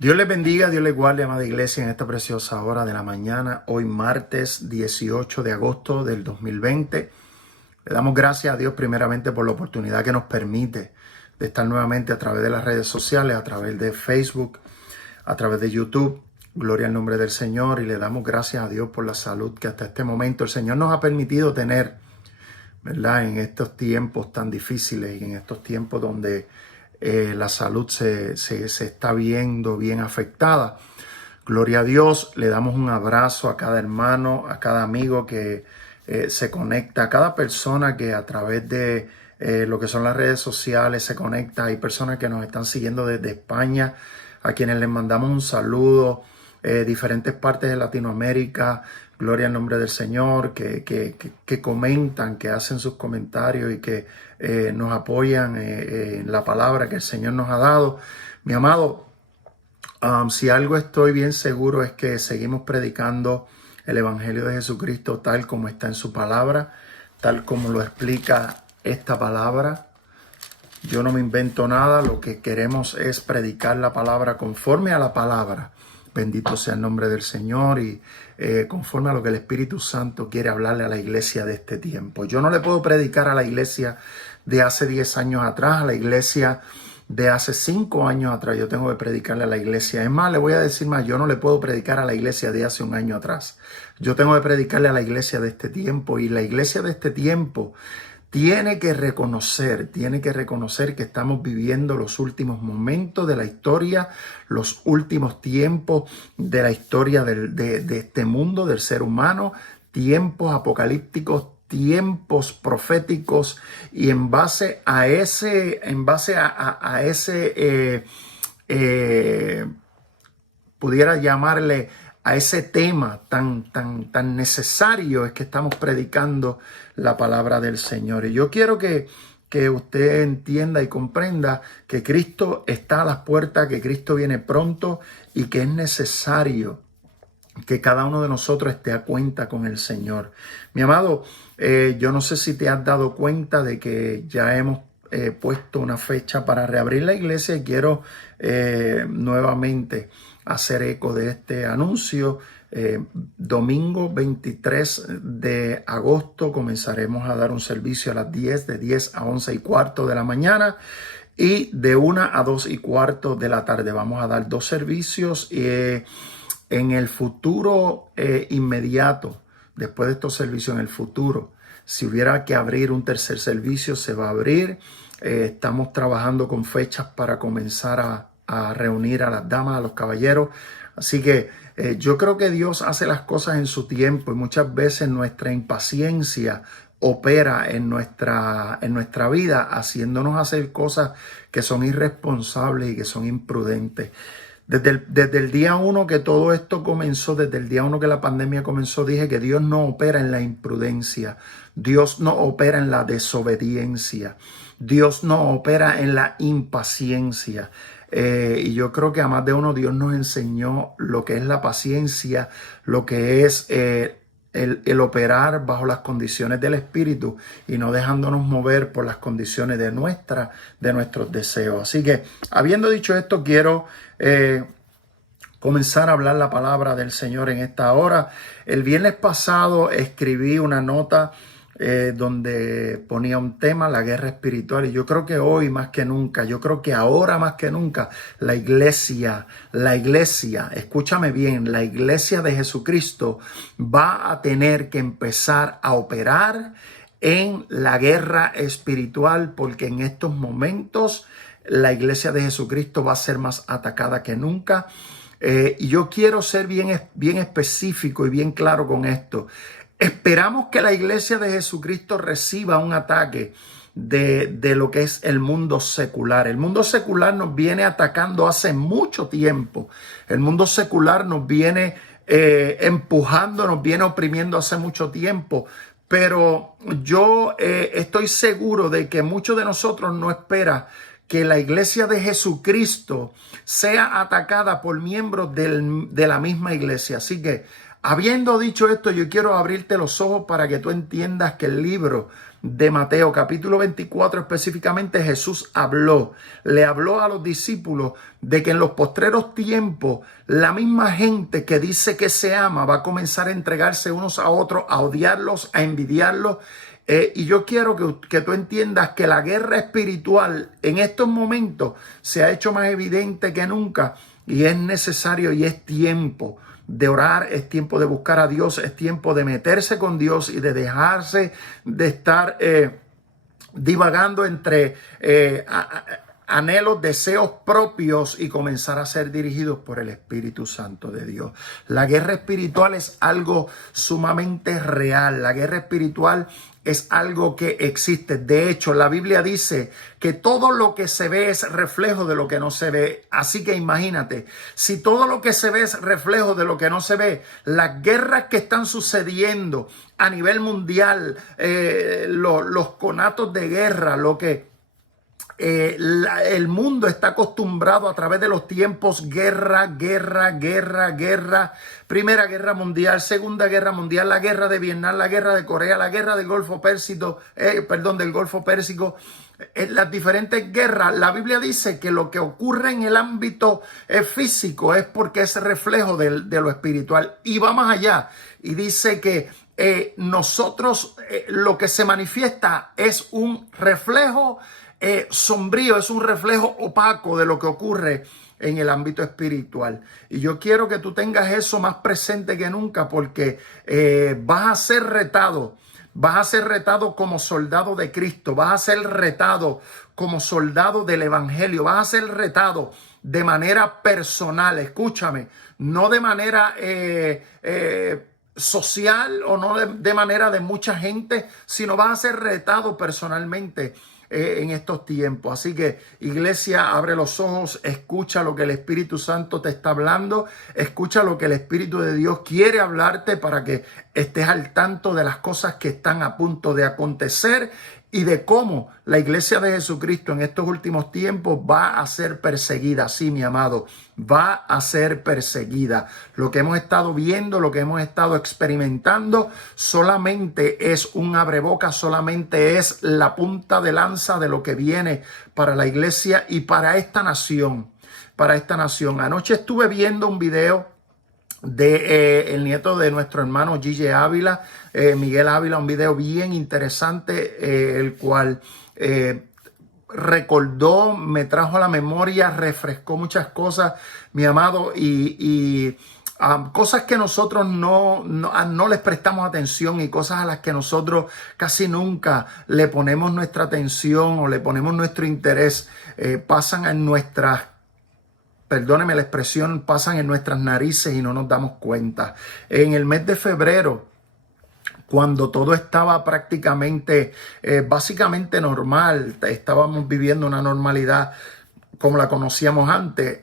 Dios les bendiga, Dios les guarde, amada iglesia, en esta preciosa hora de la mañana, hoy martes 18 de agosto del 2020. Le damos gracias a Dios primeramente por la oportunidad que nos permite de estar nuevamente a través de las redes sociales, a través de Facebook, a través de YouTube. Gloria al nombre del Señor, y le damos gracias a Dios por la salud que hasta este momento el Señor nos ha permitido tener, ¿verdad? En estos tiempos tan difíciles y en estos tiempos donde la salud se está viendo bien afectada. Gloria a Dios, le damos un abrazo a cada hermano, a cada amigo que se conecta, a cada persona que a través de lo que son las redes sociales se conecta. Hay personas que nos están siguiendo desde España, a quienes les mandamos un saludo, diferentes partes de Latinoamérica. Gloria al nombre del Señor, que comentan, que hacen sus comentarios y que nos apoyan en la palabra que el Señor nos ha dado. Mi amado, si algo estoy bien seguro es que seguimos predicando el Evangelio de Jesucristo tal como está en su palabra, tal como lo explica esta palabra. Yo no me invento nada, lo que queremos es predicar la palabra conforme a la palabra. Bendito sea el nombre del Señor y conforme a lo que el Espíritu Santo quiere hablarle a la iglesia de este tiempo. Yo no le puedo predicar a la iglesia de hace 10 años atrás, a la iglesia de hace 5 años atrás. Yo tengo que predicarle a la iglesia. Es más, le voy a decir más, yo no le puedo predicar a la iglesia de hace 1 año atrás. Yo tengo que predicarle a la iglesia de este tiempo, y la iglesia de este tiempo tiene que reconocer que estamos viviendo los últimos momentos de la historia, los últimos tiempos de la historia de este mundo, del ser humano, tiempos apocalípticos, tiempos proféticos, y en base a ese, pudiera llamarle a ese tema tan necesario, es que estamos predicando la palabra del Señor. Y yo quiero que usted entienda y comprenda que Cristo está a las puertas, que Cristo viene pronto y que es necesario que cada uno de nosotros esté a cuenta con el Señor. Mi amado, yo no sé si te has dado cuenta de que ya hemos puesto una fecha para reabrir la iglesia, y quiero nuevamente hacer eco de este anuncio. Domingo 23 de agosto comenzaremos a dar un servicio a las 10, de 10 a 11 y cuarto de la mañana, y de 1 a 2 y cuarto de la tarde. Vamos a dar 2 servicios. En el futuro inmediato, después de estos servicios, en el futuro, si hubiera que abrir un tercer servicio, se va a abrir. Estamos trabajando con fechas para comenzar a reunir a las damas, a los caballeros. Así que yo creo que Dios hace las cosas en su tiempo, y muchas veces nuestra impaciencia opera en nuestra vida, haciéndonos hacer cosas que son irresponsables y que son imprudentes. Desde el día 1 que todo esto comenzó, desde el día 1 que la pandemia comenzó, dije que Dios no opera en la imprudencia. Dios no opera en la desobediencia. Dios no opera en la impaciencia. Y yo creo que a más de uno Dios nos enseñó lo que es la paciencia, lo que es el operar bajo las condiciones del Espíritu y no dejándonos mover por las condiciones de nuestros deseos. Así que, habiendo dicho esto, quiero comenzar a hablar la palabra del Señor en esta hora. El viernes pasado escribí una nota donde ponía un tema, la guerra espiritual, y yo creo que hoy más que nunca, yo creo que ahora más que nunca, la iglesia, escúchame bien, la iglesia de Jesucristo va a tener que empezar a operar en la guerra espiritual, porque en estos momentos la iglesia de Jesucristo va a ser más atacada que nunca. Y yo quiero ser bien específico y bien claro con esto. Esperamos que la iglesia de Jesucristo reciba un ataque de lo que es el mundo secular. El mundo secular nos viene atacando hace mucho tiempo. El mundo secular nos viene empujando, nos viene oprimiendo hace mucho tiempo. Pero yo estoy seguro de que muchos de nosotros no esperan que la iglesia de Jesucristo sea atacada por miembros de la misma iglesia. Así que Habiendo dicho esto, yo quiero abrirte los ojos para que tú entiendas que el libro de Mateo, capítulo 24 específicamente, Jesús le habló a los discípulos de que en los postreros tiempos la misma gente que dice que se ama va a comenzar a entregarse unos a otros, a odiarlos, a envidiarlos. Y yo quiero que tú entiendas que la guerra espiritual en estos momentos se ha hecho más evidente que nunca, y es necesario y es tiempo de orar, es tiempo de buscar a Dios, es tiempo de meterse con Dios y de dejarse de estar divagando entre anhelos, deseos propios y comenzar a ser dirigidos por el Espíritu Santo de Dios. La guerra espiritual es algo sumamente real. La guerra espiritual es algo que existe. De hecho, la Biblia dice que todo lo que se ve es reflejo de lo que no se ve. Así que imagínate, si todo lo que se ve es reflejo de lo que no se ve, las guerras que están sucediendo a nivel mundial, los conatos de guerra, lo que el mundo está acostumbrado a través de los tiempos, guerra, Primera Guerra Mundial, Segunda Guerra Mundial, la guerra de Vietnam, la guerra de Corea, la guerra del Golfo Pérsico, las diferentes guerras. La Biblia dice que lo que ocurre en el ámbito físico es porque es reflejo de lo espiritual, y va más allá y dice que nosotros lo que se manifiesta es un reflejo sombrío, es un reflejo opaco de lo que ocurre en el ámbito espiritual. Y yo quiero que tú tengas eso más presente que nunca, porque vas a ser retado. Vas a ser retado como soldado de Cristo. Vas a ser retado como soldado del Evangelio. Vas a ser retado de manera personal. Escúchame, no de manera social, o no de manera de mucha gente, sino vas a ser retado personalmente en estos tiempos. Así que, iglesia, abre los ojos, escucha lo que el Espíritu Santo te está hablando, escucha lo que el Espíritu de Dios quiere hablarte para que estés al tanto de las cosas que están a punto de acontecer y de cómo la iglesia de Jesucristo en estos últimos tiempos va a ser perseguida. Sí, mi amado, va a ser perseguida. Lo que hemos estado viendo, lo que hemos estado experimentando, solamente es un abrebocas, solamente es la punta de lanza de lo que viene para la iglesia y para esta nación. Para esta nación. Anoche estuve viendo un video de el nieto de nuestro hermano Gille Ávila, Miguel Ávila, un video bien interesante, el cual recordó, me trajo a la memoria, refrescó muchas cosas, mi amado, y cosas que nosotros no les prestamos atención, y cosas a las que nosotros casi nunca le ponemos nuestra atención o le ponemos nuestro interés, pasan en nuestras, perdóneme la expresión, pasan en nuestras narices y no nos damos cuenta. En el mes de febrero, cuando todo estaba prácticamente, básicamente normal, estábamos viviendo una normalidad como la conocíamos antes,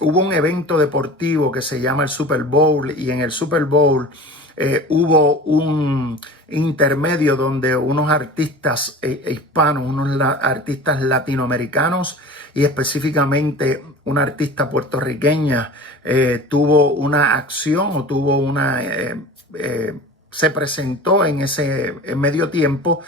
hubo un evento deportivo que se llama el Super Bowl, y en el Super Bowl hubo un intermedio donde unos artistas hispanos, unos artistas latinoamericanos y específicamente una artista puertorriqueña tuvo una acción, o tuvo una se presentó en ese medio tiempo,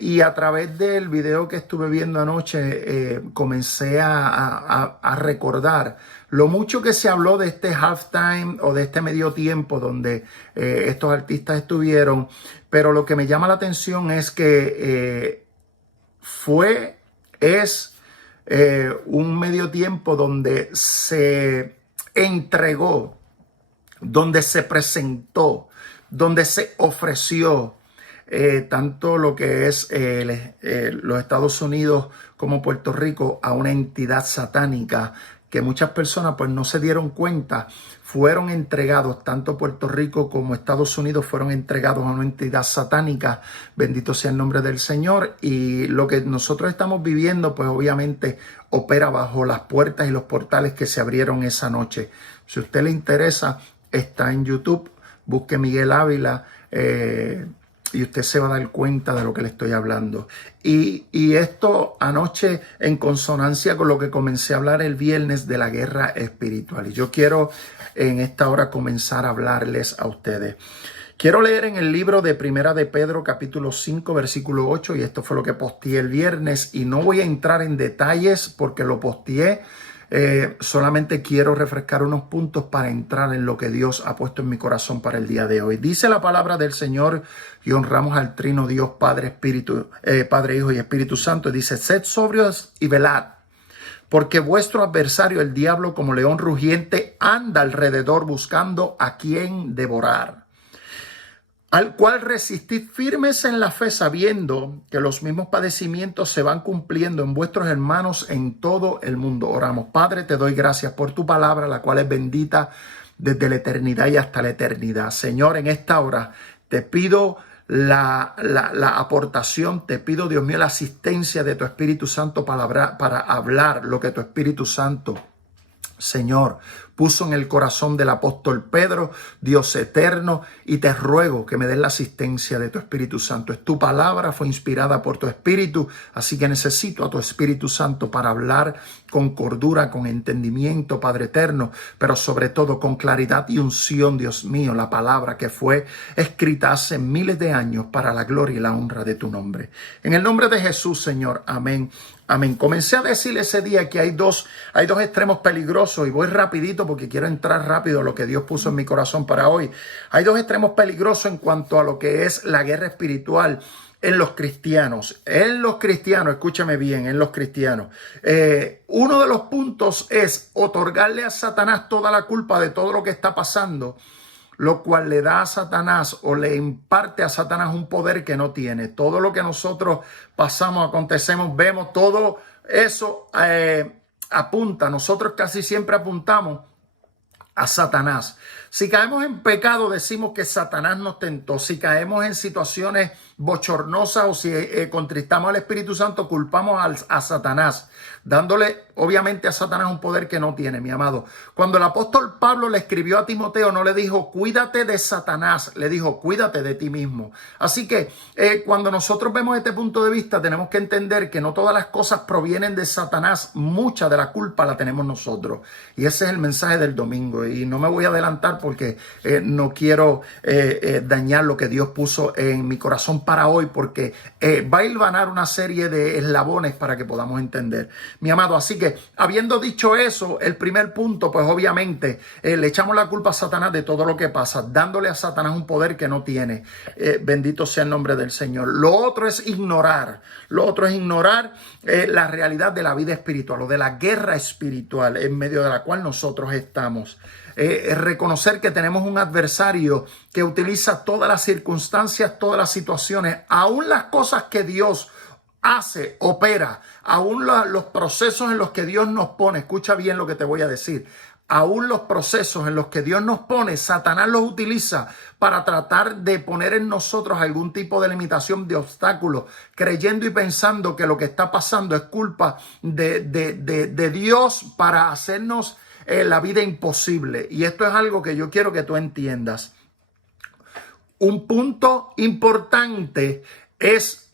y a través del video que estuve viendo anoche comencé a recordar lo mucho que se habló de este halftime o de este medio tiempo donde estos artistas estuvieron, pero lo que me llama la atención es que es un medio tiempo donde se entregó, donde se presentó, donde se ofreció tanto lo que es los Estados Unidos como Puerto Rico a una entidad satánica que muchas personas pues no se dieron cuenta. Fueron entregados, tanto Puerto Rico como Estados Unidos fueron entregados a una entidad satánica. Bendito sea el nombre del Señor. Y lo que nosotros estamos viviendo pues obviamente opera bajo las puertas y los portales que se abrieron esa noche. Si a usted le interesa, está en YouTube. Busque Miguel Ávila, y usted se va a dar cuenta de lo que le estoy hablando. Y esto anoche en consonancia con lo que comencé a hablar el viernes de la guerra espiritual. Y yo quiero en esta hora comenzar a hablarles a ustedes. Quiero leer en el libro de Primera de Pedro, capítulo 5, versículo 8, y esto fue lo que posteé el viernes, y no voy a entrar en detalles porque lo posteé. Solamente quiero refrescar unos puntos para entrar en lo que Dios ha puesto en mi corazón para el día de hoy. Dice la palabra del Señor y honramos al Trino Dios, Padre, Padre, Hijo y Espíritu Santo. Dice, sed sobrios y velad, porque vuestro adversario, el diablo, como león rugiente, anda alrededor buscando a quien devorar, al cual resistid firmes en la fe, sabiendo que los mismos padecimientos se van cumpliendo en vuestros hermanos en todo el mundo. Oramos. Padre, te doy gracias por tu palabra, la cual es bendita desde la eternidad y hasta la eternidad. Señor, en esta hora te pido la aportación, te pido, Dios mío, la asistencia de tu Espíritu Santo para hablar lo que tu Espíritu Santo, Señor, puso en el corazón del apóstol Pedro, Dios eterno, y te ruego que me des la asistencia de tu Espíritu Santo. Tu palabra fue inspirada por tu Espíritu, así que necesito a tu Espíritu Santo para hablar con cordura, con entendimiento, Padre eterno, pero sobre todo con claridad y unción, Dios mío, la palabra que fue escrita hace miles de años para la gloria y la honra de tu nombre. En el nombre de Jesús, Señor, amén. Amén. Comencé a decir ese día que hay dos extremos peligrosos, y voy rapidito porque quiero entrar rápido a lo que Dios puso en mi corazón para hoy. Hay dos extremos peligrosos en cuanto a lo que es la guerra espiritual en los cristianos. En los cristianos, escúchame bien, en los cristianos. Uno de los puntos es otorgarle a Satanás toda la culpa de todo lo que está pasando, lo cual le da a Satanás o le imparte a Satanás un poder que no tiene. Todo lo que nosotros pasamos, acontecemos, vemos, todo eso apunta. Nosotros casi siempre apuntamos a Satanás. Si caemos en pecado, decimos que Satanás nos tentó. Si caemos en situaciones bochornosas o si contristamos al Espíritu Santo, culpamos a Satanás, dándole obviamente a Satanás un poder que no tiene, mi amado. Cuando el apóstol Pablo le escribió a Timoteo, no le dijo cuídate de Satanás, le dijo cuídate de ti mismo. Así que cuando nosotros vemos este punto de vista, tenemos que entender que no todas las cosas provienen de Satanás. Mucha de la culpa la tenemos nosotros, y ese es el mensaje del domingo. Y no me voy a adelantar porque no quiero dañar lo que Dios puso en mi corazón para hoy, porque va a hilvanar una serie de eslabones para que podamos entender, mi amado. Así que habiendo dicho eso, el primer punto, pues obviamente le echamos la culpa a Satanás de todo lo que pasa, dándole a Satanás un poder que no tiene. Bendito sea el nombre del Señor. Lo otro es ignorar la realidad de la vida espiritual o de la guerra espiritual en medio de la cual nosotros estamos. Reconocer que tenemos un adversario que utiliza todas las circunstancias, todas las situaciones, aún las cosas que Dios hace, opera, aún los procesos en los que Dios nos pone. Escucha bien lo que te voy a decir. Aún los procesos en los que Dios nos pone, Satanás los utiliza para tratar de poner en nosotros algún tipo de limitación, de obstáculo, creyendo y pensando que lo que está pasando es culpa de Dios para hacernos la vida imposible. Y esto es algo que yo quiero que tú entiendas. Un punto importante es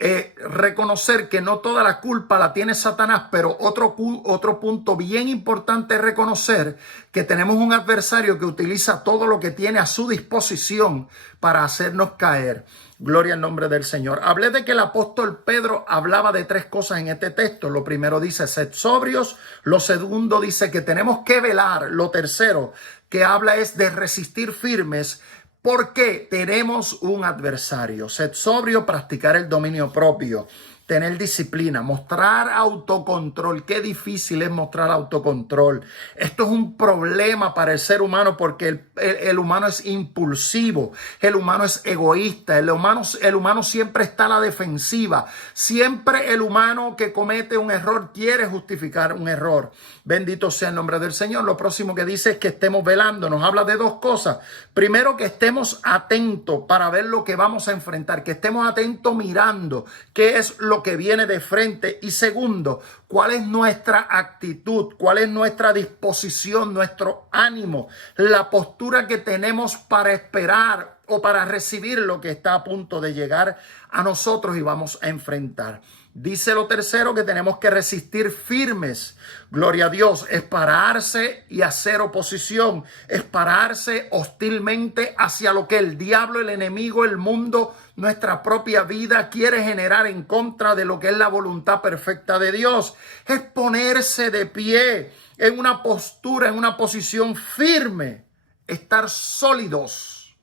reconocer que no toda la culpa la tiene Satanás, pero otro punto bien importante es reconocer que tenemos un adversario que utiliza todo lo que tiene a su disposición para hacernos caer. Gloria al nombre del Señor. Hablé de que el apóstol Pedro hablaba de tres cosas en este texto. Lo primero dice, sed sobrios. Lo segundo dice que tenemos que velar. Lo tercero que habla es de resistir firmes, porque tenemos un adversario. Sed sobrio, practicar el dominio propio, tener disciplina, mostrar autocontrol. Qué difícil es mostrar autocontrol. Esto es un problema para el ser humano porque el humano es impulsivo, el humano es egoísta, el humano siempre está a la defensiva. Siempre el humano que comete un error quiere justificar un error. Bendito sea el nombre del Señor. Lo próximo que dice es que estemos velando. Nos habla de dos cosas. Primero, que estemos atentos para ver lo que vamos a enfrentar, que estemos atentos mirando qué es lo que viene de frente. Y segundo, cuál es nuestra actitud, cuál es nuestra disposición, nuestro ánimo, la postura que tenemos para esperar o para recibir lo que está a punto de llegar a nosotros y vamos a enfrentar. Dice lo tercero, que tenemos que resistir firmes. Gloria a Dios, es pararse y hacer oposición, es pararse hostilmente hacia lo que el diablo, el enemigo, el mundo, nuestra propia vida quiere generar en contra de lo que es la voluntad perfecta de Dios. Es ponerse de pie en una postura, en una posición firme, estar sólidos.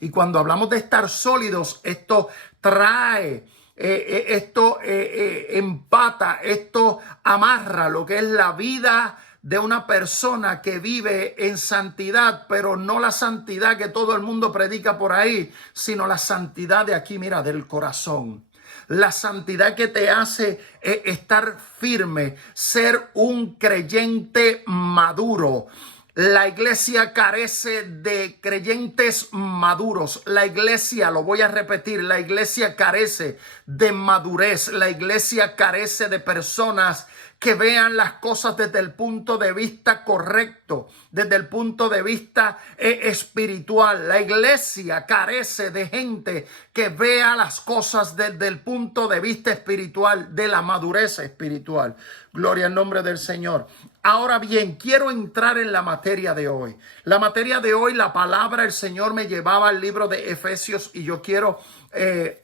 Y cuando hablamos de estar sólidos, esto trae, esto empata, esto amarra lo que es la vida de una persona que vive en santidad, pero no la santidad que todo el mundo predica por ahí, sino la santidad de aquí, mira, del corazón. La santidad que te hace estar firme, ser un creyente maduro. La iglesia carece de creyentes maduros. La iglesia, lo voy a repetir, la iglesia carece de madurez. La iglesia carece de personas que vean las cosas desde el punto de vista correcto, desde el punto de vista espiritual. La iglesia carece de gente que vea las cosas desde el punto de vista espiritual, de la madurez espiritual. Gloria al nombre del Señor. Ahora bien, quiero entrar en la materia de hoy. La materia de hoy, la palabra del Señor me llevaba al libro de Efesios y yo quiero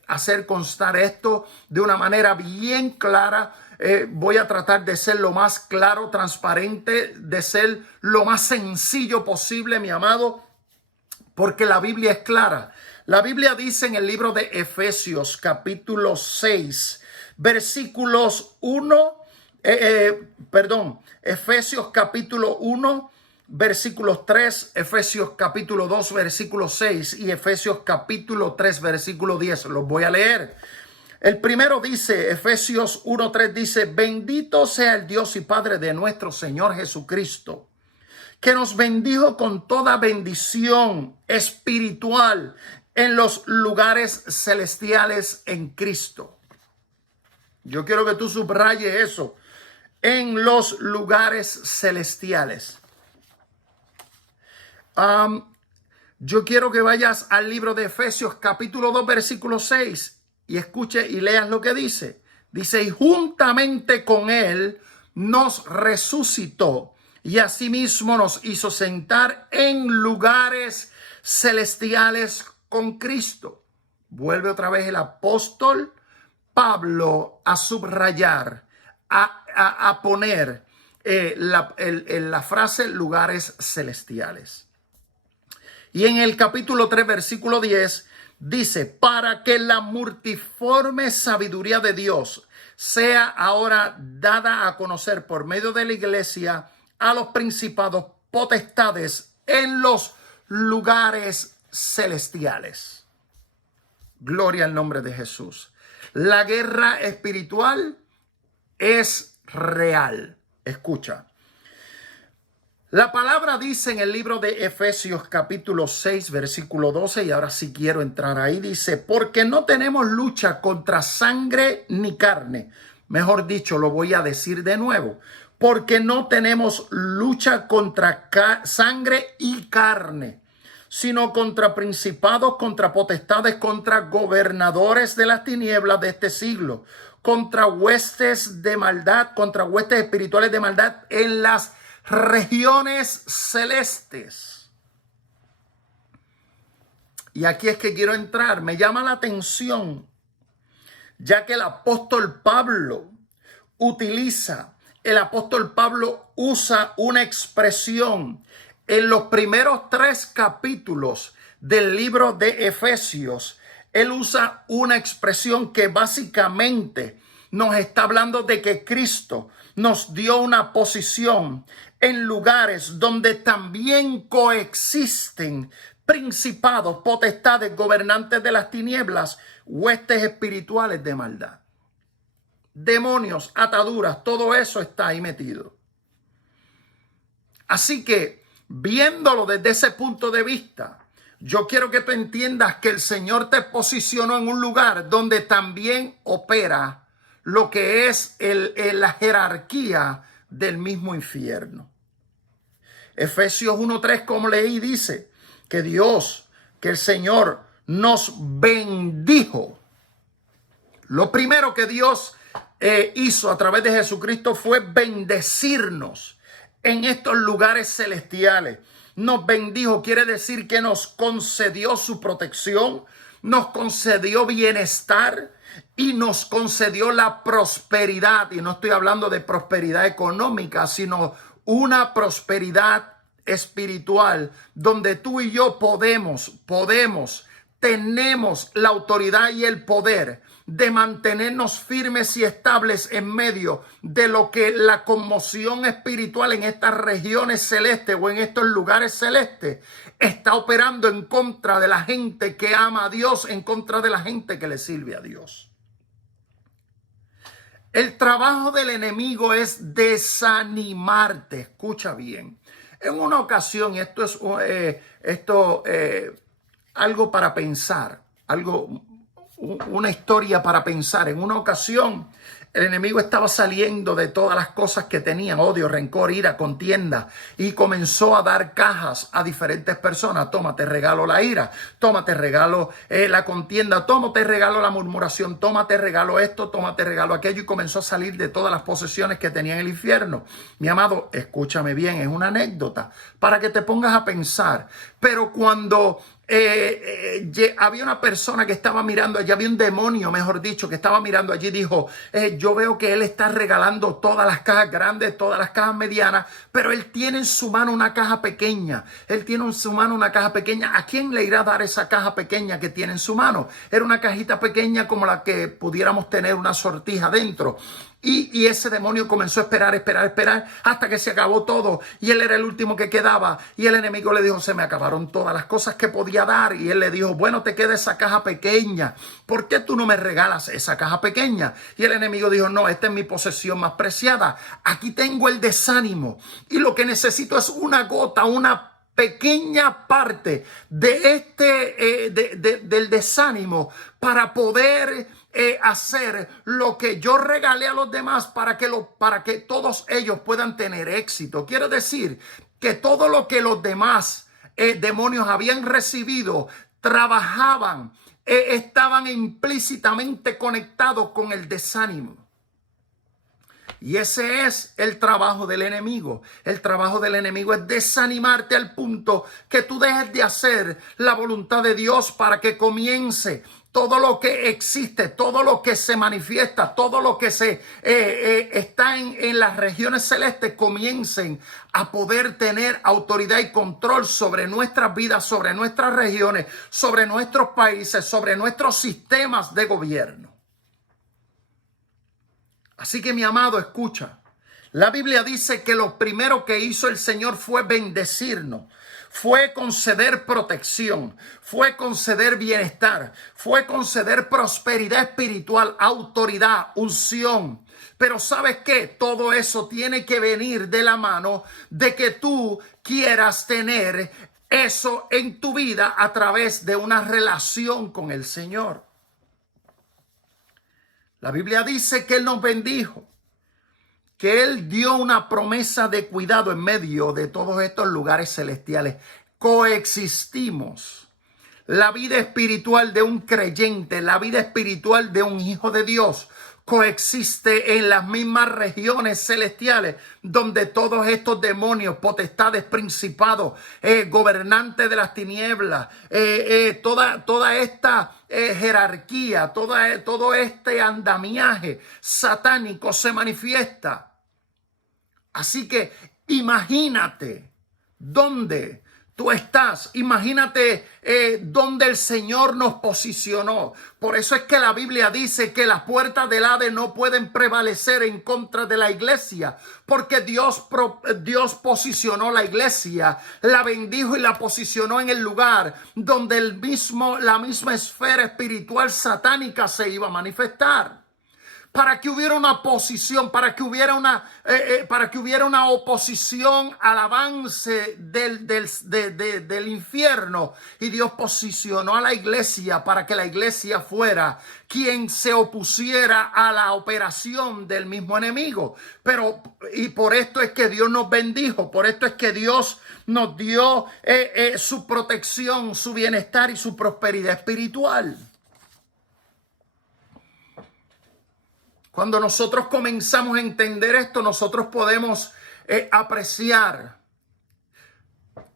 hacer constar esto de una manera bien clara. Voy a tratar de ser lo más claro, transparente, de ser lo más sencillo posible, mi amado, porque la Biblia es clara. La Biblia dice en el libro de Efesios, capítulo 6, versículos 1, Efesios capítulo 1, versículos 3, Efesios capítulo 2, versículo 6 y Efesios capítulo 3, versículo 10. Los voy a leer. El primero dice, Efesios 1:3 dice, bendito sea el Dios y Padre de nuestro Señor Jesucristo, que nos bendijo con toda bendición espiritual en los lugares celestiales en Cristo. Yo quiero que tú subrayes eso, en los lugares celestiales. Yo quiero que vayas al libro de Efesios capítulo 2, versículo 6. Y escuche y leas lo que dice. Dice, y juntamente con él nos resucitó y asimismo nos hizo sentar en lugares celestiales con Cristo. Vuelve otra vez el apóstol Pablo a subrayar, a poner la frase lugares celestiales. Y en el capítulo 3, versículo 10, dice, para que la multiforme sabiduría de Dios sea ahora dada a conocer por medio de la iglesia a los principados, potestades en los lugares celestiales. Gloria al nombre de Jesús. La guerra espiritual es real. Escucha. La palabra dice en el libro de Efesios capítulo 6 versículo 12, y ahora sí quiero entrar ahí, dice, porque no tenemos lucha contra sangre ni carne. Mejor dicho, lo voy a decir de nuevo, porque no tenemos lucha contra sangre y carne, sino contra principados, contra potestades, contra gobernadores de las tinieblas de este siglo, contra huestes de maldad, contra huestes espirituales de maldad en las regiones celestes. Y aquí es que quiero entrar. Me llama la atención, ya que el apóstol Pablo usa una expresión en los primeros 3 capítulos del libro de Efesios. Él usa una expresión que básicamente nos está hablando de que Cristo nos dio una posición en lugares donde también coexisten principados, potestades, gobernantes de las tinieblas, huestes espirituales de maldad. Demonios, ataduras, todo eso está ahí metido. Así que, viéndolo desde ese punto de vista, yo quiero que tú entiendas que el Señor te posicionó en un lugar donde también opera lo que es la jerarquía del mismo infierno. Efesios 1:3, como leí, dice que Dios que el Señor nos bendijo. Lo primero que Dios hizo a través de Jesucristo fue bendecirnos en estos lugares celestiales. Nos bendijo, quiere decir que nos concedió su protección, nos concedió bienestar y nos concedió la prosperidad. Y no estoy hablando de prosperidad económica, sino una prosperidad espiritual donde tú y yo tenemos la autoridad y el poder de mantenernos firmes y estables en medio de lo que la conmoción espiritual en estas regiones celestes o en estos lugares celestes está operando en contra de la gente que ama a Dios, en contra de la gente que le sirve a Dios. El trabajo del enemigo es desanimarte. Escucha bien. En una ocasión, esto es algo para pensar, una historia para pensar. En una ocasión, el enemigo estaba saliendo de todas las cosas que tenían: odio, rencor, ira, contienda, y comenzó a dar cajas a diferentes personas. Toma, te regalo la ira, toma, te regalo la contienda, toma, te regalo la murmuración, toma, te regalo esto, toma, te regalo aquello, y comenzó a salir de todas las posesiones que tenía en el infierno. Mi amado, escúchame bien, es una anécdota para que te pongas a pensar. Pero cuando había una persona que estaba mirando allí, había un demonio, mejor dicho, que estaba mirando allí, dijo: yo veo que él está regalando todas las cajas grandes, todas las cajas medianas, pero él tiene en su mano una caja pequeña. Él tiene en su mano una caja pequeña. ¿A quién le irá a dar esa caja pequeña que tiene en su mano? Era una cajita pequeña como la que pudiéramos tener una sortija dentro. Y ese demonio comenzó a esperar hasta que se acabó todo, y él era el último que quedaba. Y el enemigo le dijo: se me acabaron todas las cosas que podía dar. Y él le dijo: bueno, te queda esa caja pequeña, ¿por qué tú no me regalas esa caja pequeña? Y el enemigo dijo: no, esta es mi posesión más preciada, aquí tengo el desánimo, y lo que necesito es una gota, una pequeña parte de del desánimo para poder hacer lo que yo regalé a los demás, para que todos ellos puedan tener éxito. Quiero decir que todo lo que los demás demonios habían recibido, trabajaban, estaban implícitamente conectados con el desánimo. Y ese es el trabajo del enemigo. El trabajo del enemigo es desanimarte al punto que tú dejes de hacer la voluntad de Dios, para que comience todo lo que existe, todo lo que se manifiesta, todo lo que está en las regiones celestes, comiencen a poder tener autoridad y control sobre nuestras vidas, sobre nuestras regiones, sobre nuestros países, sobre nuestros sistemas de gobierno. Así que, mi amado, escucha. La Biblia dice que lo primero que hizo el Señor fue bendecirnos, fue conceder protección, fue conceder bienestar, fue conceder prosperidad espiritual, autoridad, unción. Pero ¿sabes qué? Todo eso tiene que venir de la mano de que tú quieras tener eso en tu vida a través de una relación con el Señor. La Biblia dice que Él nos bendijo, que Él dio una promesa de cuidado en medio de todos estos lugares celestiales. Coexistimos. La vida espiritual de un creyente, la vida espiritual de un hijo de Dios, coexiste en las mismas regiones celestiales donde todos estos demonios, potestades, principados, gobernantes de las tinieblas, toda esta jerarquía, todo este andamiaje satánico se manifiesta. Así que imagínate dónde tú estás, imagínate dónde el Señor nos posicionó. Por eso es que la Biblia dice que las puertas del Hades no pueden prevalecer en contra de la iglesia, porque Dios posicionó la iglesia, la bendijo y la posicionó en el lugar donde la misma esfera espiritual satánica se iba a manifestar. para que hubiera una oposición, para que hubiera una oposición al avance del infierno. Y Dios posicionó a la iglesia para que la iglesia fuera quien se opusiera a la operación del mismo enemigo. Y por esto es que Dios nos bendijo, por esto es que Dios nos dio su protección, su bienestar y su prosperidad espiritual. Cuando nosotros comenzamos a entender esto, nosotros podemos apreciar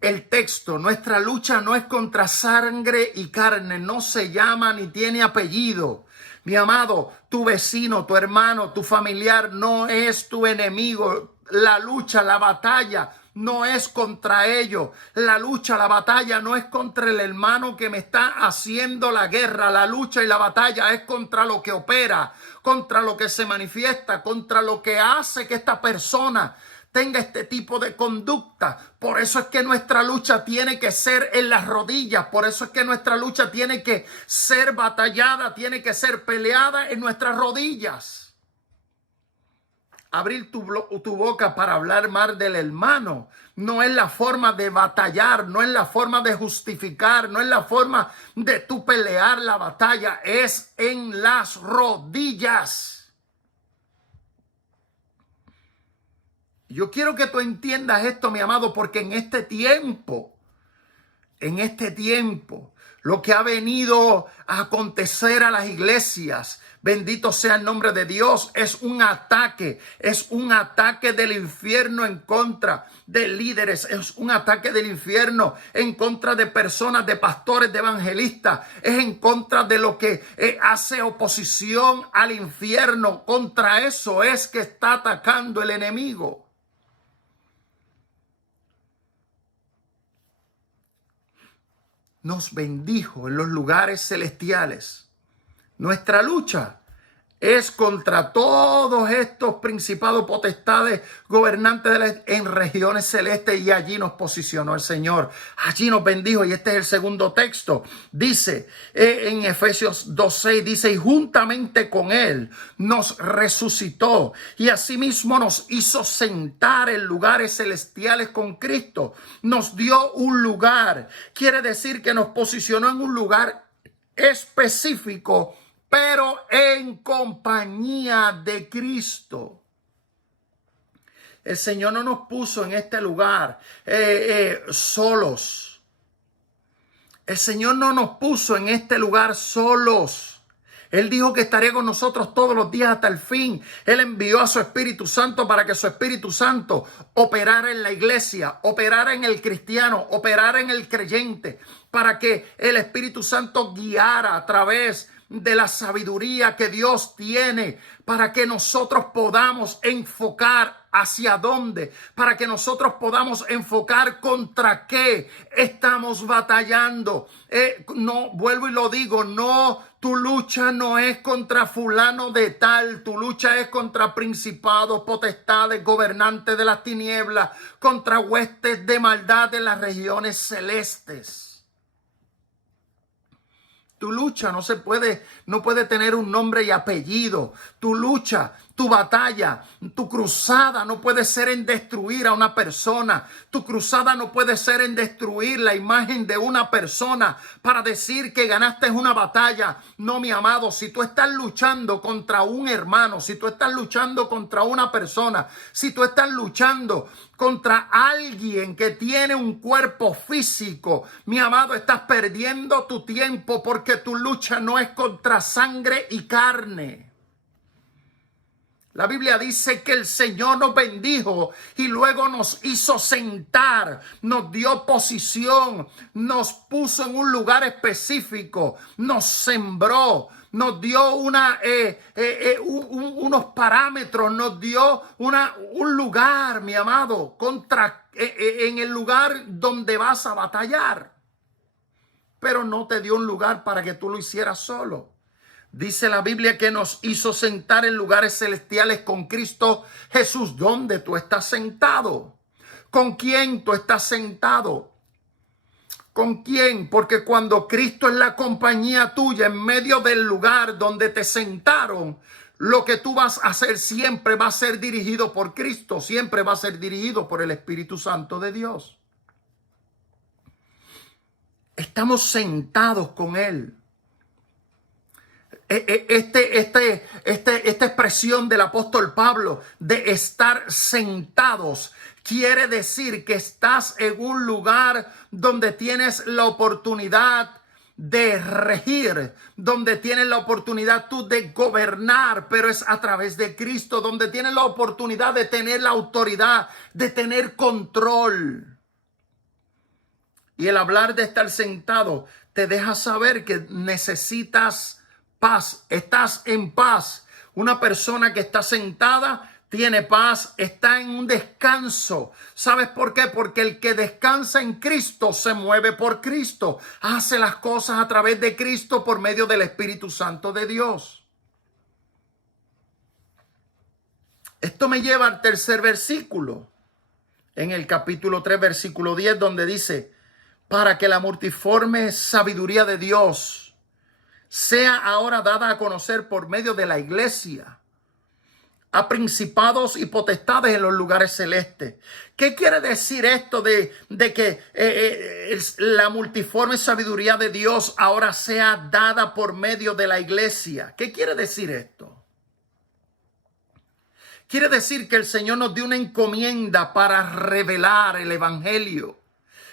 el texto. Nuestra lucha no es contra sangre y carne, no se llama ni tiene apellido. Mi amado, tu vecino, tu hermano, tu familiar no es tu enemigo. La lucha, la batalla no es contra ellos. La lucha, la batalla no es contra el hermano que me está haciendo la guerra. La lucha y la batalla es contra lo que opera, contra lo que se manifiesta, contra lo que hace que esta persona tenga este tipo de conducta. Por eso es que nuestra lucha tiene que ser en las rodillas. Por eso es que nuestra lucha tiene que ser batallada, tiene que ser peleada en nuestras rodillas. Abrir tu boca para hablar mal del hermano no es la forma de batallar, no es la forma de justificar, no es la forma de tú pelear la batalla, es en las rodillas. Yo quiero que tú entiendas esto, mi amado, porque en este tiempo, lo que ha venido a acontecer a las iglesias, bendito sea el nombre de Dios, es un ataque del infierno en contra de líderes, es un ataque del infierno en contra de personas, de pastores, de evangelistas, es en contra de lo que hace oposición al infierno. Contra eso es que está atacando el enemigo. Nos bendijo en los lugares celestiales. Nuestra lucha es contra todos estos principados, potestades, gobernantes en regiones celestes, y allí nos posicionó el Señor. Allí nos bendijo, y este es el segundo texto. Dice en Efesios 2:6, dice: y juntamente con él nos resucitó y asimismo nos hizo sentar en lugares celestiales con Cristo. Nos dio un lugar. Quiere decir que nos posicionó en un lugar específico, pero en compañía de Cristo. El Señor no nos puso en este lugar solos. El Señor no nos puso en este lugar solos. Él dijo que estaría con nosotros todos los días hasta el fin. Él envió a su Espíritu Santo para que su Espíritu Santo operara en la iglesia, operara en el cristiano, operara en el creyente, para que el Espíritu Santo guiara a través de la sabiduría que Dios tiene, para que nosotros podamos enfocar hacia dónde, para que nosotros podamos enfocar contra qué estamos batallando. No, vuelvo y lo digo, no, tu lucha no es contra fulano de tal, tu lucha es contra principados, potestades, gobernantes de las tinieblas, contra huestes de maldad en las regiones celestes. Tu lucha no puede tener un nombre y apellido. Tu lucha, tu batalla, tu cruzada no puede ser en destruir a una persona. Tu cruzada no puede ser en destruir la imagen de una persona para decir que ganaste una batalla. No, mi amado, si tú estás luchando contra un hermano, si tú estás luchando contra una persona, si tú estás luchando contra alguien que tiene un cuerpo físico, mi amado, estás perdiendo tu tiempo, porque tu lucha no es contra sangre y carne. La Biblia dice que el Señor nos bendijo y luego nos hizo sentar, nos dio posición, nos puso en un lugar específico, nos sembró, nos dio unos parámetros, nos dio un lugar, mi amado, en el lugar donde vas a batallar. Pero no te dio un lugar para que tú lo hicieras solo. Dice la Biblia que nos hizo sentar en lugares celestiales con Cristo Jesús. ¿Dónde tú estás sentado? ¿Con quién tú estás sentado? ¿Con quién? Porque cuando Cristo es la compañía tuya en medio del lugar donde te sentaron, lo que tú vas a hacer siempre va a ser dirigido por Cristo, siempre va a ser dirigido por el Espíritu Santo de Dios. Estamos sentados con Él. Esta expresión del apóstol Pablo de estar sentados quiere decir que estás en un lugar donde tienes la oportunidad de regir, donde tienes la oportunidad tú de gobernar, pero es a través de Cristo, donde tienes la oportunidad de tener la autoridad, de tener control. Y el hablar de estar sentado te deja saber que necesitas paz, estás en paz. Una persona que está sentada tiene paz, está en un descanso. ¿Sabes por qué? Porque el que descansa en Cristo se mueve por Cristo, hace las cosas a través de Cristo por medio del Espíritu Santo de Dios. Esto me lleva al tercer versículo, en el capítulo 3, versículo 10, donde dice: para que la multiforme sabiduría de Dios sea ahora dada a conocer por medio de la iglesia a principados y potestades en los lugares celestes. ¿Qué quiere decir esto de que la multiforme sabiduría de Dios ahora sea dada por medio de la iglesia? ¿Qué quiere decir esto? Quiere decir que el Señor nos dio una encomienda para revelar el evangelio.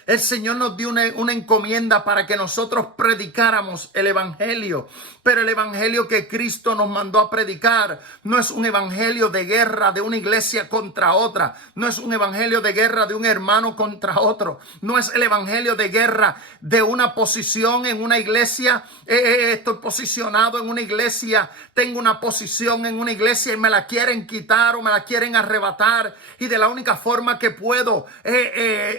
El Señor nos dio una encomienda para que nosotros predicáramos el evangelio. Pero el evangelio que Cristo nos mandó a predicar no es un evangelio de guerra de una iglesia contra otra. No es un evangelio de guerra de un hermano contra otro. No es el evangelio de guerra de una posición en una iglesia. Estoy posicionado en una iglesia. Tengo una posición en una iglesia y me la quieren quitar o me la quieren arrebatar. Y de la única forma que puedo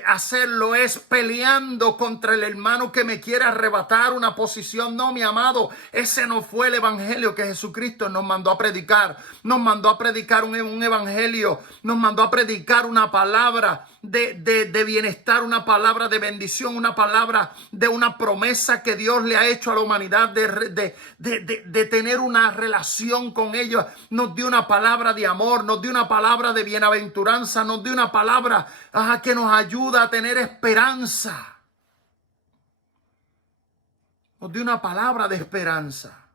hacerlo es peleando contra el hermano que me quiere arrebatar una posición. No, mi amado, ese no fue el evangelio que Jesucristo nos mandó a predicar. Nos mandó a predicar un evangelio, nos mandó a predicar una palabra de bienestar, una palabra de bendición, una palabra de una promesa que Dios le ha hecho a la humanidad de tener una relación con ellos. Nos dio una palabra de amor, nos dio una palabra de bienaventuranza, nos dio una palabra que nos ayuda a tener esperanza. Nos dio una palabra de esperanza.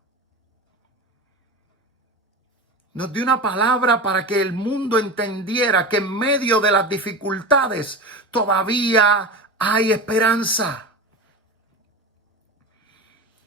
Nos dio una palabra para que el mundo entendiera que en medio de las dificultades todavía hay esperanza.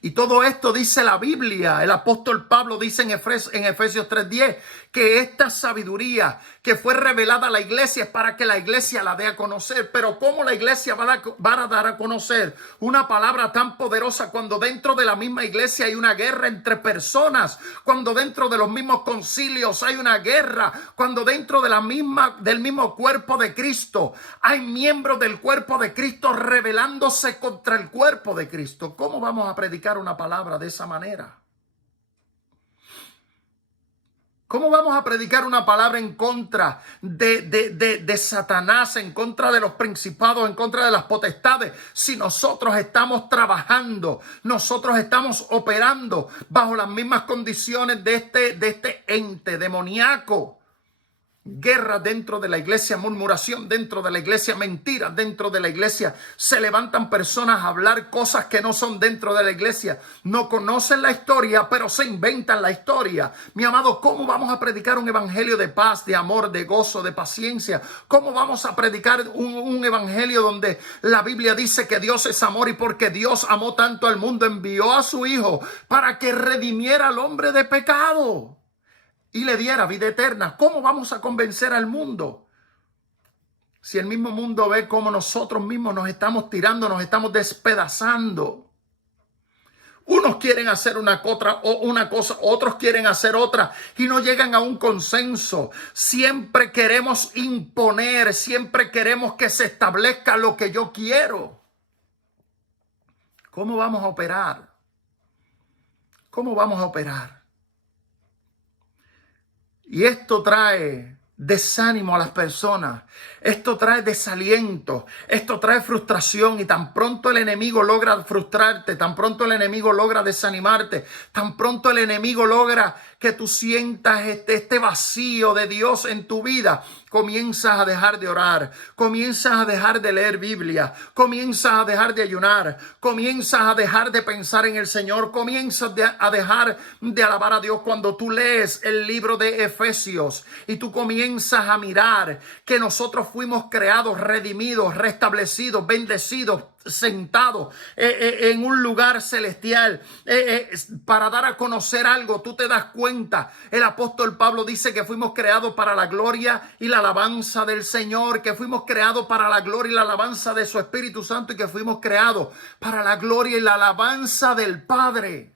Y todo esto dice la Biblia. El apóstol Pablo dice en Efesios 3:10 que esta sabiduría que fue revelada a la iglesia es para que la iglesia la dé a conocer. Pero ¿cómo la iglesia va a dar a conocer una palabra tan poderosa cuando dentro de la misma iglesia hay una guerra entre personas? Cuando dentro de los mismos concilios hay una guerra. Cuando dentro de del mismo cuerpo de Cristo hay miembros del cuerpo de Cristo rebelándose contra el cuerpo de Cristo. ¿Cómo vamos a predicar una palabra de esa manera? ¿Cómo vamos a predicar una palabra en contra de Satanás, en contra de los principados, en contra de las potestades, si nosotros estamos trabajando, nosotros estamos operando bajo las mismas condiciones de este ente demoníaco? Guerra dentro de la iglesia, murmuración dentro de la iglesia, mentiras dentro de la iglesia. Se levantan personas a hablar cosas que no son dentro de la iglesia. No conocen la historia, pero se inventan la historia. Mi amado, ¿cómo vamos a predicar un evangelio de paz, de amor, de gozo, de paciencia? ¿Cómo vamos a predicar un evangelio donde la Biblia dice que Dios es amor y porque Dios amó tanto al mundo envió a su Hijo para que redimiera al hombre de pecado y le diera vida eterna? ¿Cómo vamos a convencer al mundo si el mismo mundo ve cómo nosotros mismos nos estamos tirando, nos estamos despedazando? Unos quieren hacer una cosa, otros quieren hacer otra y no llegan a un consenso. Siempre queremos imponer, siempre queremos que se establezca lo que yo quiero. ¿Cómo vamos a operar? ¿Cómo vamos a operar? Y esto trae desánimo a las personas. Esto trae desaliento, esto trae frustración, y tan pronto el enemigo logra frustrarte, tan pronto el enemigo logra desanimarte, tan pronto el enemigo logra que tú sientas este vacío de Dios en tu vida, comienzas a dejar de orar, comienzas a dejar de leer Biblia, comienzas a dejar de ayunar, comienzas a dejar de pensar en el Señor, comienzas a dejar de alabar a Dios. Cuando tú lees el libro de Efesios y tú comienzas a mirar que nosotros fuimos creados, redimidos, restablecidos, bendecidos, sentados en un lugar celestial para dar a conocer algo, tú te das cuenta. El apóstol Pablo dice que fuimos creados para la gloria y la alabanza del Señor, que fuimos creados para la gloria y la alabanza de su Espíritu Santo, y que fuimos creados para la gloria y la alabanza del Padre.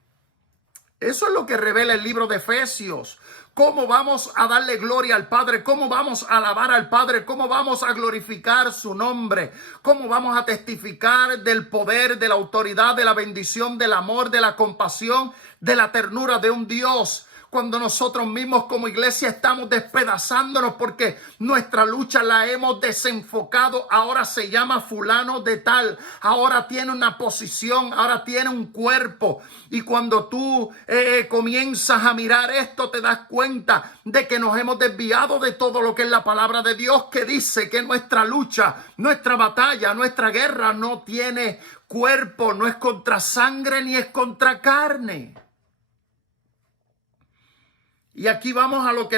Eso es lo que revela el libro de Efesios. ¿Cómo vamos a darle gloria al Padre? ¿Cómo vamos a alabar al Padre? ¿Cómo vamos a glorificar su nombre? ¿Cómo vamos a testificar del poder, de la autoridad, de la bendición, del amor, de la compasión, de la ternura de un Dios, cuando nosotros mismos como iglesia estamos despedazándonos porque nuestra lucha la hemos desenfocado? Ahora se llama fulano de tal, ahora tiene una posición, ahora tiene un cuerpo. Y cuando tú comienzas a mirar esto, te das cuenta de que nos hemos desviado de todo lo que es la palabra de Dios, que dice que nuestra lucha, nuestra batalla, nuestra guerra no tiene cuerpo, no es contra sangre ni es contra carne. Y aquí vamos a lo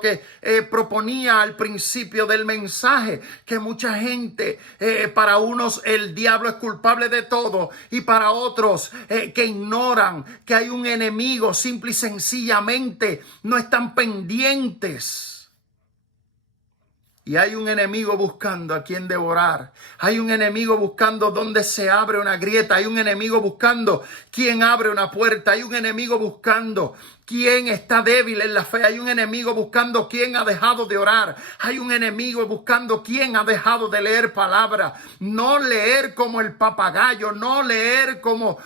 que proponía al principio del mensaje, que mucha gente, para unos el diablo es culpable de todo, y para otros que ignoran que hay un enemigo, simple y sencillamente no están pendientes. Y hay un enemigo buscando a quien devorar. Hay un enemigo buscando dónde se abre una grieta. Hay un enemigo buscando quién abre una puerta. Hay un enemigo buscando quién está débil en la fe. Hay un enemigo buscando quién ha dejado de orar. Hay un enemigo buscando quién ha dejado de leer palabra. No leer como el papagayo, no leer como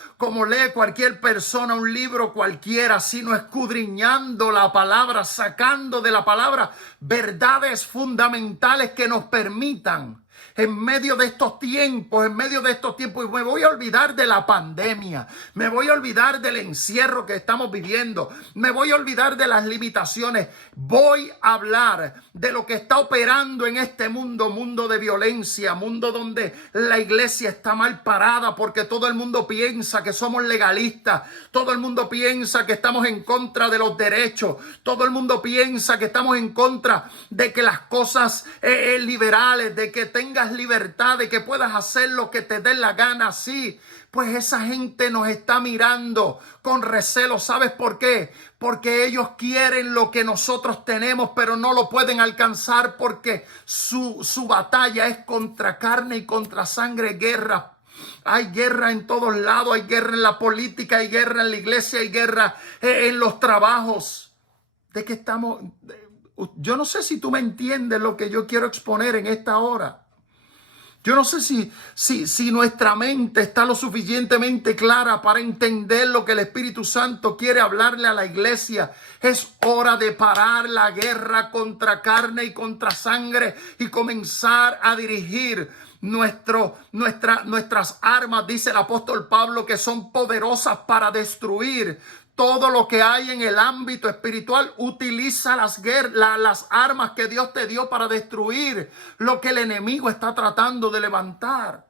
lee cualquier persona un libro cualquiera, sino escudriñando la palabra, sacando de la palabra verdades fundamentales que nos permitan en medio de estos tiempos, y me voy a olvidar de la pandemia, me voy a olvidar del encierro que estamos viviendo, me voy a olvidar de las limitaciones, voy a hablar de lo que está operando en este mundo de violencia, mundo donde la iglesia está mal parada porque todo el mundo piensa que somos legalistas, todo el mundo piensa que estamos en contra de los derechos, todo el mundo piensa que estamos en contra de que las cosas liberales, de que tengas libertad, de que puedas hacer lo que te dé la gana. Sí, pues esa gente nos está mirando con recelo. ¿Sabes por qué? Porque ellos quieren lo que nosotros tenemos, pero no lo pueden alcanzar porque su batalla es contra carne y contra sangre, guerra. Hay guerra en todos lados, hay guerra en la política, hay guerra en la iglesia, hay guerra en los trabajos. ¿De qué estamos? Yo no sé si tú me entiendes lo que yo quiero exponer en esta hora. Yo no sé si nuestra mente está lo suficientemente clara para entender lo que el Espíritu Santo quiere hablarle a la iglesia. Es hora de parar la guerra contra carne y contra sangre y comenzar a dirigir nuestras armas, dice el apóstol Pablo, que son poderosas para destruir todo lo que hay en el ámbito espiritual. Utiliza las armas que Dios te dio para destruir lo que el enemigo está tratando de levantar.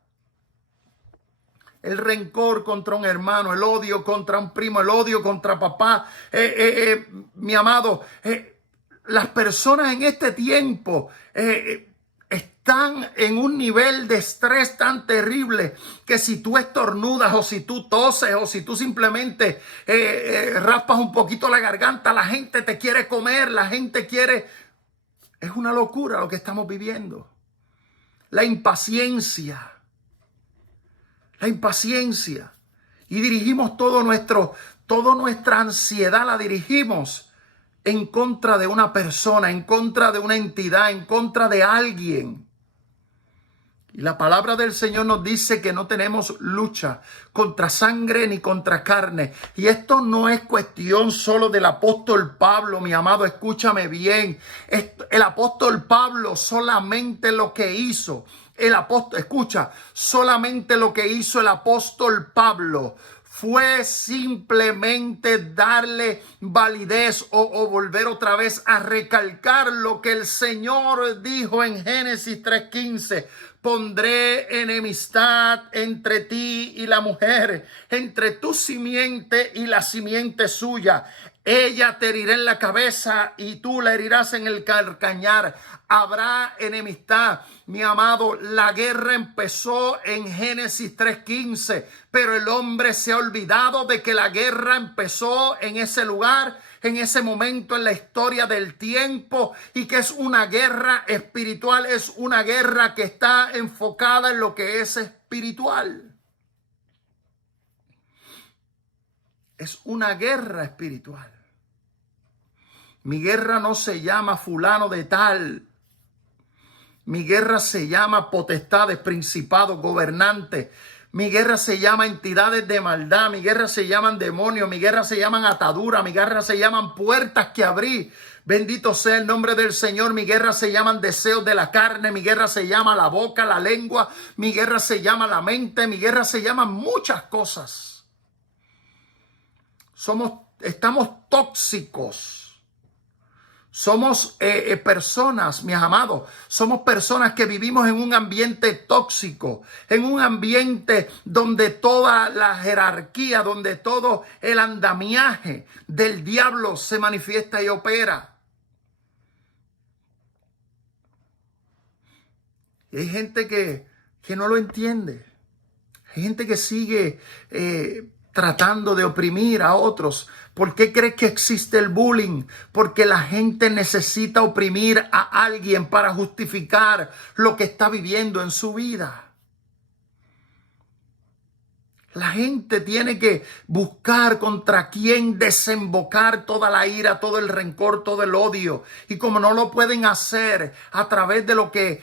El rencor contra un hermano, el odio contra un primo, el odio contra papá. Mi amado, las personas en este tiempo están en un nivel de estrés tan terrible que si tú estornudas o si tú toses o si tú simplemente raspas un poquito la garganta, la gente te quiere comer, la gente quiere... Es una locura lo que estamos viviendo. La impaciencia. Y dirigimos toda nuestra ansiedad la dirigimos en contra de una persona, en contra de una entidad, en contra de alguien Y la palabra del Señor nos dice que no tenemos lucha contra sangre ni contra carne. Y esto no es cuestión solo del apóstol Pablo, mi amado, escúchame bien. El apóstol Pablo solamente lo que hizo, solamente lo que hizo el apóstol Pablo fue simplemente darle validez o volver otra vez a recalcar lo que el Señor dijo en Génesis 3:15. Pondré enemistad entre ti y la mujer, entre tu simiente y la simiente suya. Ella te herirá en la cabeza y tú la herirás en el calcañar. Habrá enemistad. Mi amado, la guerra empezó en Génesis 3:15, pero el hombre se ha olvidado de que la guerra empezó en ese lugar, en ese momento en la historia del tiempo, y que es una guerra espiritual, es una guerra que está enfocada en lo que es espiritual. Es una guerra espiritual. Mi guerra no se llama fulano de tal. Mi guerra se llama potestades, principados, gobernantes. Mi guerra se llama entidades de maldad. Mi guerra se llaman demonios. Mi guerra se llaman ataduras. Mi guerra se llaman puertas que abrí. Bendito sea el nombre del Señor. Mi guerra se llaman deseos de la carne. Mi guerra se llama la boca, la lengua. Mi guerra se llama la mente. Mi guerra se llaman muchas cosas. Estamos tóxicos. Somos personas, mis amados, somos personas que vivimos en un ambiente tóxico, en un ambiente donde toda la jerarquía, donde todo el andamiaje del diablo se manifiesta y opera. Y hay gente que no lo entiende. Hay gente que sigue tratando de oprimir a otros. ¿Por qué crees que existe el bullying? Porque la gente necesita oprimir a alguien para justificar lo que está viviendo en su vida. La gente tiene que buscar contra quién desembocar toda la ira, todo el rencor, todo el odio. Y como no lo pueden hacer a través de lo que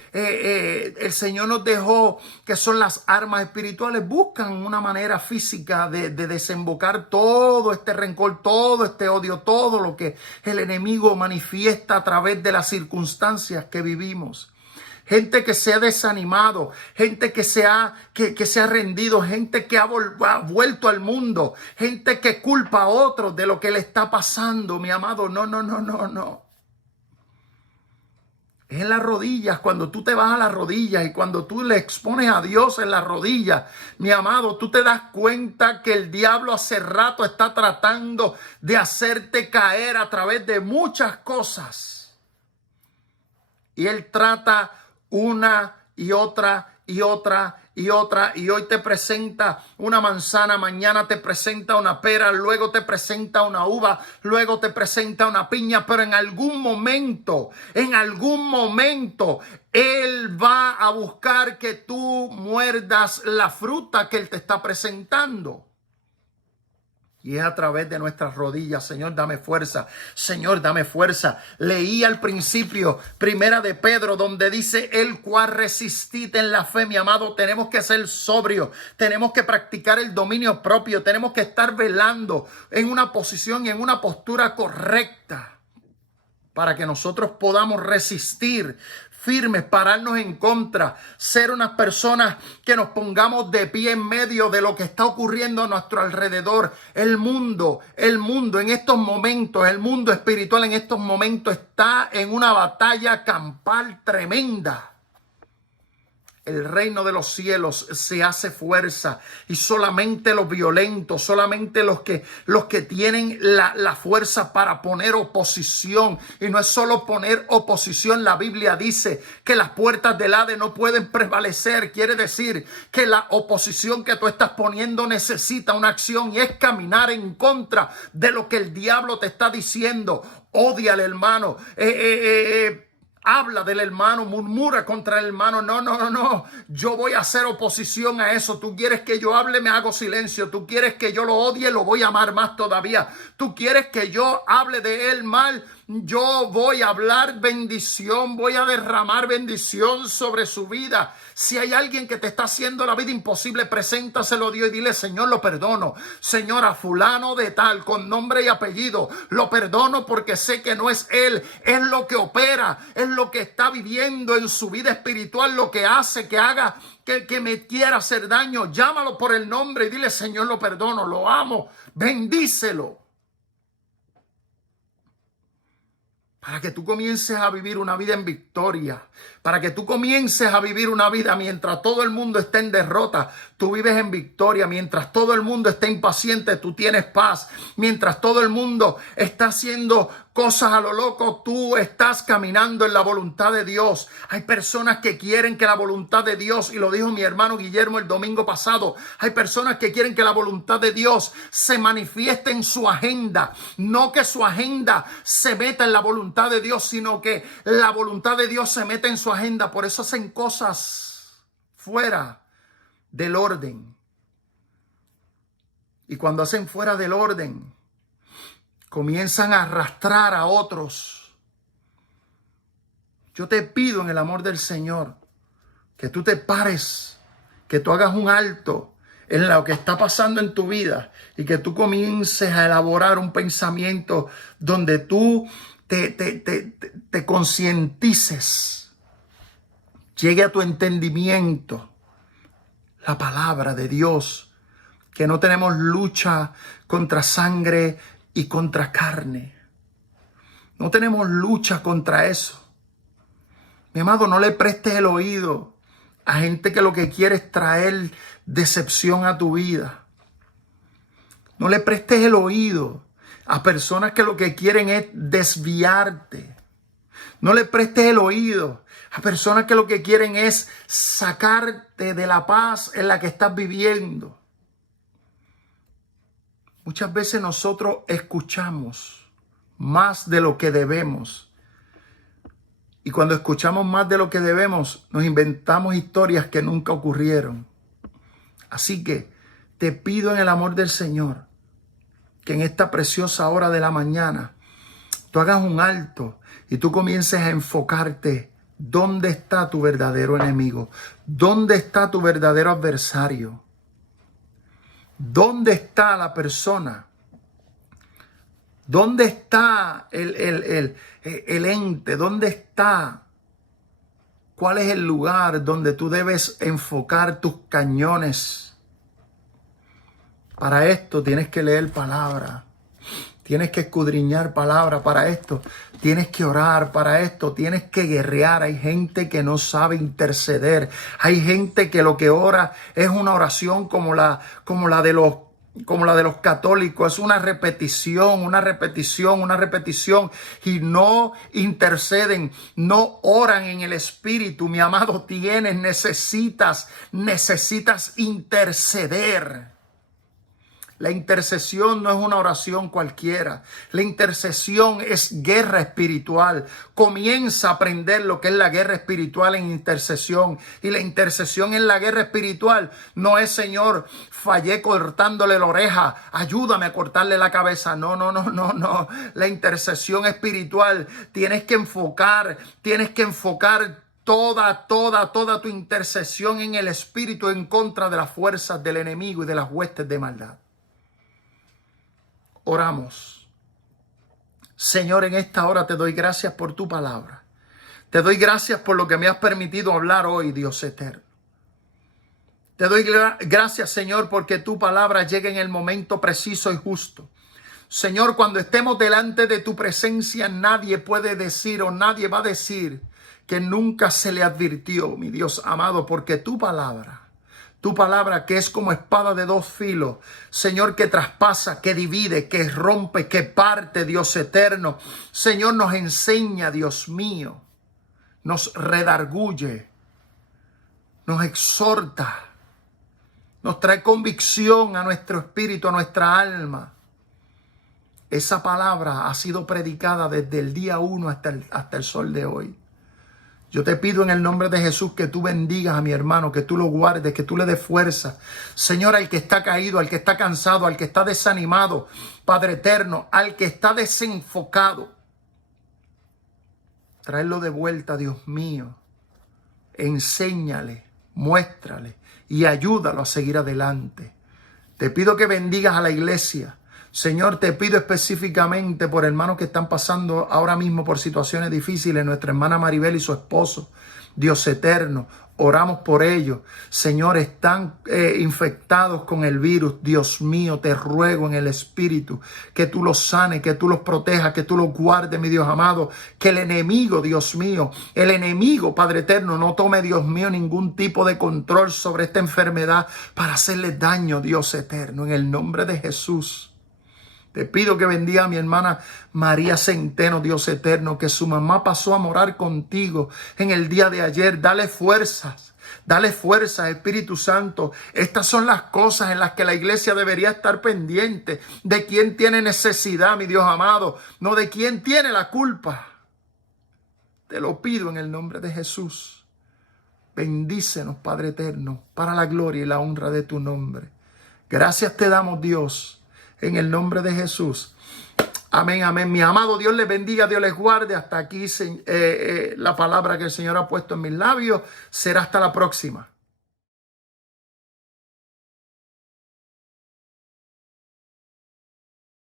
el Señor nos dejó, que son las armas espirituales, buscan una manera física de desembocar todo este rencor, todo este odio, todo lo que el enemigo manifiesta a través de las circunstancias que vivimos. Gente que se ha desanimado, gente que se ha rendido, gente que ha vuelto al mundo, gente que culpa a otros de lo que le está pasando, mi amado. No. Es en las rodillas, cuando tú te vas a las rodillas y cuando tú le expones a Dios en las rodillas, mi amado, tú te das cuenta que el diablo hace rato está tratando de hacerte caer a través de muchas cosas. Y él trata una y otra y otra y otra, y hoy te presenta una manzana, mañana te presenta una pera, luego te presenta una uva, luego te presenta una piña, pero en algún momento, él va a buscar que tú muerdas la fruta que él te está presentando. Y es a través de nuestras rodillas. Señor, dame fuerza. Señor, dame fuerza. Leí al principio, Primera de Pedro, donde dice: el cual resistite en la fe, mi amado. Tenemos que ser sobrios. Tenemos que practicar el dominio propio. Tenemos que estar velando en una posición y en una postura correcta para que nosotros podamos resistir firmes, pararnos en contra, ser unas personas que nos pongamos de pie en medio de lo que está ocurriendo a nuestro alrededor. El mundo en estos momentos, el mundo espiritual en estos momentos está en una batalla campal tremenda. El reino de los cielos se hace fuerza y solamente los violentos, solamente los que tienen la fuerza para poner oposición. Y no es solo poner oposición, la Biblia dice que las puertas del Hades no pueden prevalecer. Quiere decir que la oposición que tú estás poniendo necesita una acción y es caminar en contra de lo que el diablo te está diciendo. Odia al hermano, habla del hermano, murmura contra el hermano. No. Yo voy a hacer oposición a eso. Tú quieres que yo hable, me hago silencio. Tú quieres que yo lo odie, lo voy a amar más todavía. Tú quieres que yo hable de él mal, Yo voy a hablar bendición, voy a derramar bendición sobre su vida. Si hay alguien que te está haciendo la vida imposible, preséntaselo a Dios y dile: Señor, lo perdono. Señora, fulano de tal, con nombre y apellido, lo perdono porque sé que no es él, es lo que opera, es lo que está viviendo en su vida espiritual, lo que hace que haga que me quiera hacer daño. Llámalo por el nombre y dile: Señor, lo perdono, lo amo, bendícelo. Para que tú comiences a vivir una vida en victoria. Para que tú comiences a vivir una vida mientras todo el mundo está en derrota, tú vives en victoria. Mientras todo el mundo está impaciente, tú tienes paz. Mientras todo el mundo está haciendo cosas a lo loco, tú estás caminando en la voluntad de Dios. Hay personas que quieren que la voluntad de Dios, y lo dijo mi hermano Guillermo el domingo pasado, hay personas que quieren que la voluntad de Dios se manifieste en su agenda. No que su agenda se meta en la voluntad de Dios, sino que la voluntad de Dios se meta en su agenda. Por eso hacen cosas fuera del orden. Y cuando hacen fuera del orden, comienzan a arrastrar a otros. Yo te pido en el amor del Señor que tú te pares, que tú hagas un alto en lo que está pasando en tu vida y que tú comiences a elaborar un pensamiento donde tú te concientices, llegue a tu entendimiento la palabra de Dios, que no tenemos lucha contra sangre y contra carne. No tenemos lucha contra eso. Mi amado, no le prestes el oído a gente que lo que quiere es traer decepción a tu vida. No le prestes el oído a personas que lo que quieren es desviarte. No le prestes el oído a personas que lo que quieren es sacarte de la paz en la que estás viviendo. Muchas veces nosotros escuchamos más de lo que debemos. Y cuando escuchamos más de lo que debemos, nos inventamos historias que nunca ocurrieron. Así que te pido en el amor del Señor que en esta preciosa hora de la mañana tú hagas un alto y tú comiences a enfocarte. ¿Dónde está tu verdadero enemigo? ¿Dónde está tu verdadero adversario? ¿Dónde está la persona? ¿Dónde está el ente? ¿Dónde está? ¿Cuál es el lugar donde tú debes enfocar tus cañones? Para esto tienes que leer palabra. Tienes que escudriñar palabra para esto. Tienes que orar para esto. Tienes que guerrear. Hay gente que no sabe interceder. Hay gente que lo que ora es una oración como la de los católicos. Es una repetición y no interceden, no oran en el Espíritu. Mi amado, necesitas interceder. La intercesión no es una oración cualquiera. La intercesión es guerra espiritual. Comienza a aprender lo que es la guerra espiritual en intercesión. Y la intercesión en la guerra espiritual no es: Señor, fallé cortándole la oreja, ayúdame a cortarle la cabeza. No. La intercesión espiritual tienes que enfocar toda tu intercesión en el Espíritu en contra de las fuerzas del enemigo y de las huestes de maldad. Oramos. Señor, en esta hora te doy gracias por tu palabra. Te doy gracias por lo que me has permitido hablar hoy, Dios eterno. Te doy gracias, Señor, porque tu palabra llega en el momento preciso y justo. Señor, cuando estemos delante de tu presencia, nadie puede decir o nadie va a decir que nunca se le advirtió, mi Dios amado, porque tu palabra que es como espada de dos filos, Señor, que traspasa, que divide, que rompe, que parte, Dios eterno. Señor, nos enseña, Dios mío, nos redarguye, nos exhorta, nos trae convicción a nuestro espíritu, a nuestra alma. Esa palabra ha sido predicada desde el día 1 hasta el sol de hoy. Yo te pido en el nombre de Jesús que tú bendigas a mi hermano, que tú lo guardes, que tú le des fuerza. Señor, al que está caído, al que está cansado, al que está desanimado, Padre eterno, al que está desenfocado. Tráelo de vuelta, Dios mío. Enséñale, muéstrale y ayúdalo a seguir adelante. Te pido que bendigas a la iglesia. Señor, te pido específicamente por hermanos que están pasando ahora mismo por situaciones difíciles. Nuestra hermana Maribel y su esposo. Dios eterno, oramos por ellos. Señor, están infectados con el virus. Dios mío, te ruego en el Espíritu que tú los sanes, que tú los protejas, que tú los guardes, mi Dios amado. Que el enemigo, Dios mío, el enemigo, Padre eterno, no tome, Dios mío, ningún tipo de control sobre esta enfermedad para hacerles daño, Dios eterno, en el nombre de Jesús. Te pido que bendiga a mi hermana María Centeno, Dios eterno, que su mamá pasó a morar contigo en el día de ayer. Dale fuerzas, Espíritu Santo. Estas son las cosas en las que la iglesia debería estar pendiente. De quién tiene necesidad, mi Dios amado, no de quién tiene la culpa. Te lo pido en el nombre de Jesús. Bendícenos, Padre eterno, para la gloria y la honra de tu nombre. Gracias te damos, Dios. En el nombre de Jesús. Amén, amén. Mi amado, Dios les bendiga, Dios les guarde. Hasta aquí la palabra que el Señor ha puesto en mis labios. Será hasta la próxima.